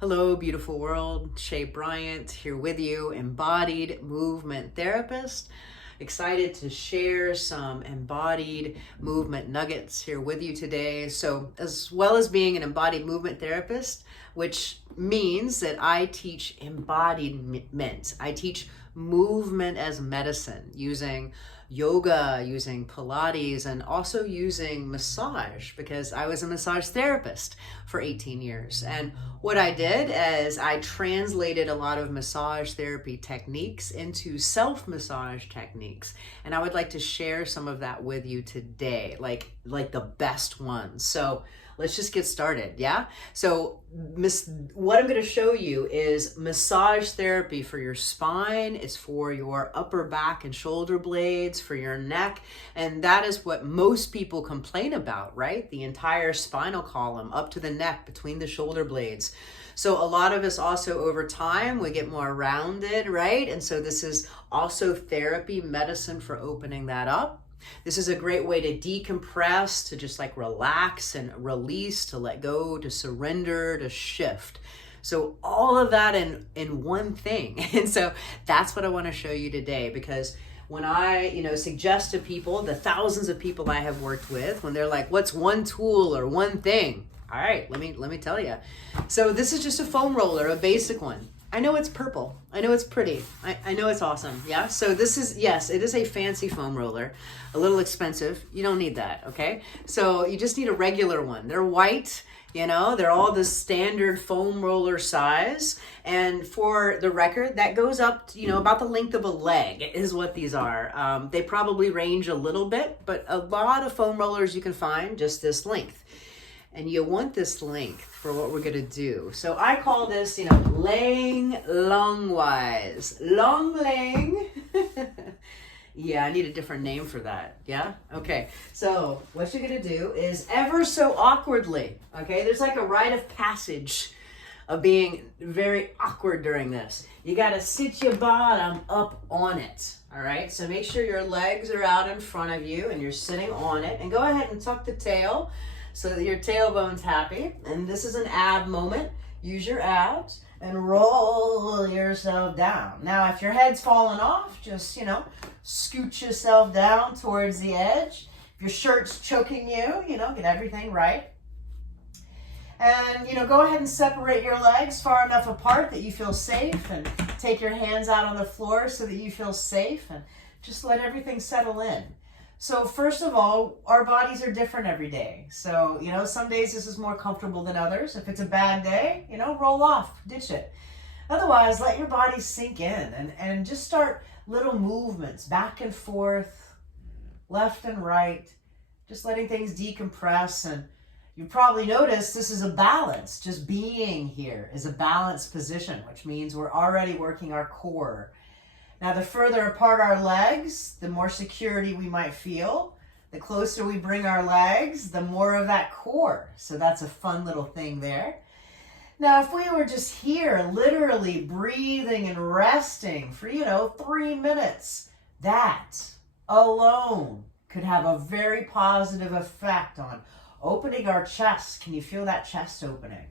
Hello, beautiful world. Shae Bryant here with you, embodied movement therapist. Excited to share some embodied movement nuggets here with you today. So, as well as being an embodied movement therapist, which means that I teach embodiment, I teach movement as medicine using yoga, using Pilates, and also using massage because I was a massage therapist for 18 years. And what I did is I translated a lot of massage therapy techniques into self-massage techniques. And I would like to share some of that with you today, like the best ones. So let's just get started, yeah? So what I'm gonna show you is massage therapy for your spine. It's for your upper back and shoulder blades, for your neck. And that is what most people complain about, right? The entire spinal column up to the neck, between the shoulder blades. So a lot of us also over time, we get more rounded, right? And so this is also therapy, medicine for opening that up. This is a great way to decompress, to just like relax and release, to let go, to surrender, to shift. So all of that in one thing. And so that's what I want to show you today, because when I, suggest to people, the thousands of people I have worked with, when they're like, what's one tool or one thing? All right, let me tell you. So this is just a foam roller, a basic one. I know it's purple. I know it's pretty. I know it's awesome. Yeah. So this is, yes, it is a fancy foam roller, a little expensive. You don't need that. Okay. So you just need a regular one. They're white, they're all the standard foam roller size. And for the record, that goes up, about the length of a leg is what these are. They probably range a little bit, but a lot of foam rollers you can find just this length. And you want this length for what we're gonna do. So I call this, laying longwise. Long laying. Yeah, I need a different name for that. Yeah? Okay. So what you're gonna do is ever so awkwardly, okay? There's like a rite of passage of being very awkward during this. You gotta sit your bottom up on it. All right, so make sure your legs are out in front of you and you're sitting on it. And go ahead and tuck the tail so that your tailbone's happy. And this is an ab moment. Use your abs and roll yourself down. Now, if your head's falling off, just, scoot yourself down towards the edge. If your shirt's choking you, get everything right. And, go ahead and separate your legs far enough apart that you feel safe, and take your hands out on the floor so that you feel safe, and just let everything settle in. So first of all, our bodies are different every day. So, some days this is more comfortable than others. If it's a bad day, roll off, ditch it. Otherwise, let your body sink in and just start little movements back and forth, left and right, just letting things decompress. And you probably noticed this is a balance. Just being here is a balanced position, which means we're already working our core. Now, the further apart our legs, the more security we might feel. The closer we bring our legs, the more of that core. So that's a fun little thing there. Now, if we were just here, literally breathing and resting for, 3 minutes, that alone could have a very positive effect on opening our chest. Can you feel that chest opening?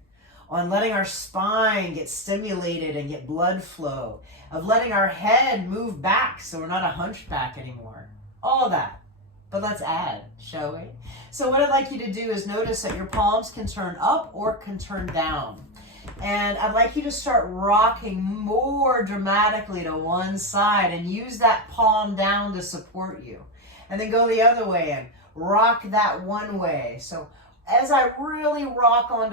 On letting our spine get stimulated and get blood flow, of letting our head move back so we're not a hunchback anymore. All of that. But let's add, shall we? So what I'd like you to do is notice that your palms can turn up or can turn down. And I'd like you to start rocking more dramatically to one side and use that palm down to support you. And then go the other way and rock that one way. So as I really rock on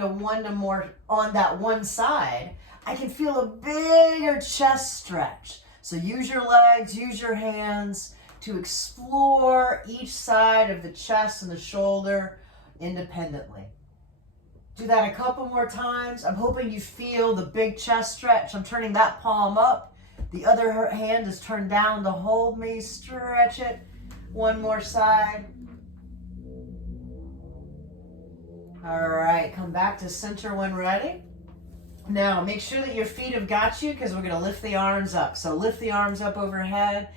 that one side, I can feel a bigger chest stretch. So use your legs, use your hands to explore each side of the chest and the shoulder independently. Do that a couple more times. I'm hoping you feel the big chest stretch. I'm turning that palm up. The other hand is turned down to hold me. Stretch it. One more side. All right, come back to center when ready. Now, make sure that your feet have got you because we're going to lift the arms up. So lift the arms up overhead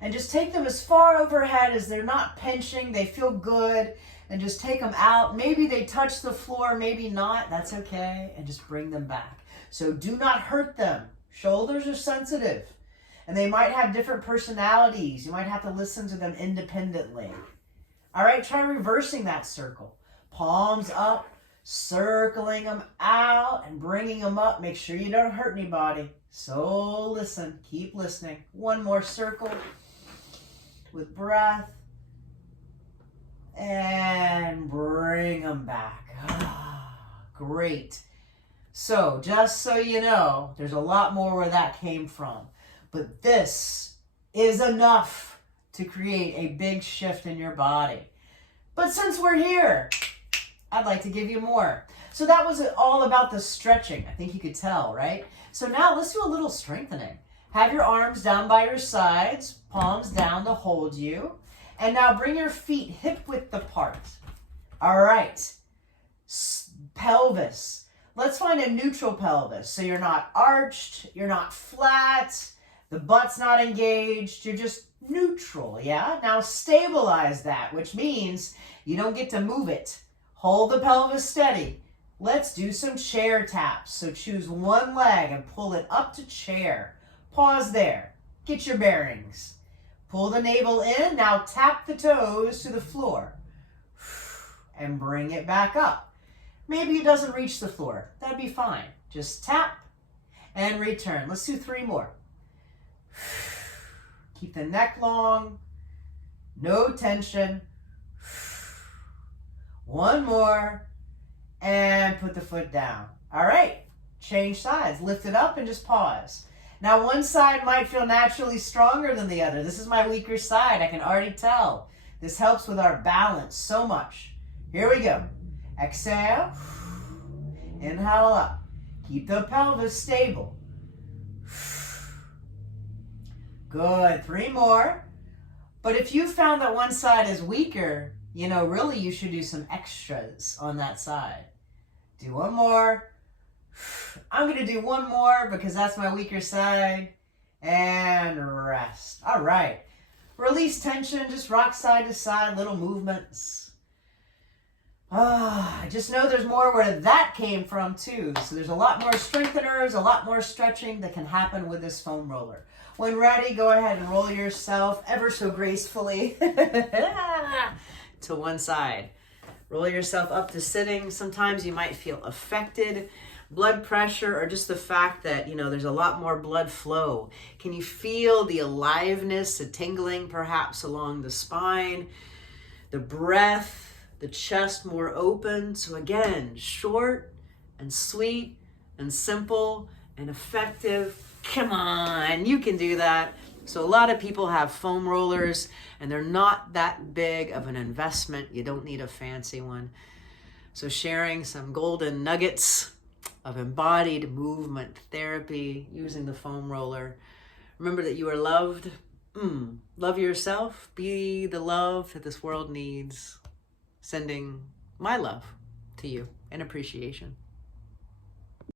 and just take them as far overhead as they're not pinching. They feel good. and just take them out. Maybe they touch the floor, maybe not. That's okay. And just bring them back. So do not hurt them. Shoulders are sensitive. And they might have different personalities. You might have to listen to them independently. All right, try reversing that circle. Palms up, circling them out and bringing them up. Make sure you don't hurt anybody. So listen, keep listening. One more circle with breath. And bring them back. Great. So, just so you know, there's a lot more where that came from. But this is enough to create a big shift in your body. But since we're here, I'd like to give you more. So that was all about the stretching. I think you could tell, right? So now let's do a little strengthening. Have your arms down by your sides, palms down to hold you. And now bring your feet hip-width apart. All right. Pelvis. Let's find a neutral pelvis. So you're not arched, you're not flat, the butt's not engaged, you're just neutral, yeah? Now stabilize that, which means you don't get to move it. Hold the pelvis steady. Let's do some chair taps. So choose one leg and pull it up to chair. Pause there. Get your bearings. Pull the navel in. Now tap the toes to the floor. And bring it back up. Maybe it doesn't reach the floor. That'd be fine. Just tap and return. Let's do 3 more. Keep the neck long. No tension. 1 more. And put the foot down. All right. Change sides. Lift it up and just pause. Now one side might feel naturally stronger than the other. This is my weaker side. I can already tell. This helps with our balance so much. Here we go. Exhale. Inhale up. Keep the pelvis stable. Good. 3 more. But if you found that one side is weaker, you know, really you should do some extras on that side. Do 1 more. I'm going to do 1 more because that's my weaker side. And rest. All right. Release tension. Just rock side to side. Little movements. Just know there's more where that came from too. So there's a lot more strengtheners, a lot more stretching that can happen with this foam roller. When ready, go ahead and roll yourself ever so gracefully to one side. Roll yourself up to sitting. Sometimes you might feel affected. Blood pressure or just the fact that, you know, there's a lot more blood flow. Can you feel the aliveness, the tingling perhaps along the spine, the breath, the chest more open? So again, short and sweet and simple and effective. Come on, you can do that. So a lot of people have foam rollers and they're not that big of an investment. You don't need a fancy one. So sharing some golden nuggets of embodied movement therapy using the foam roller. Remember that you are loved. Love yourself. Be the love that this world needs. Sending my love to you and appreciation.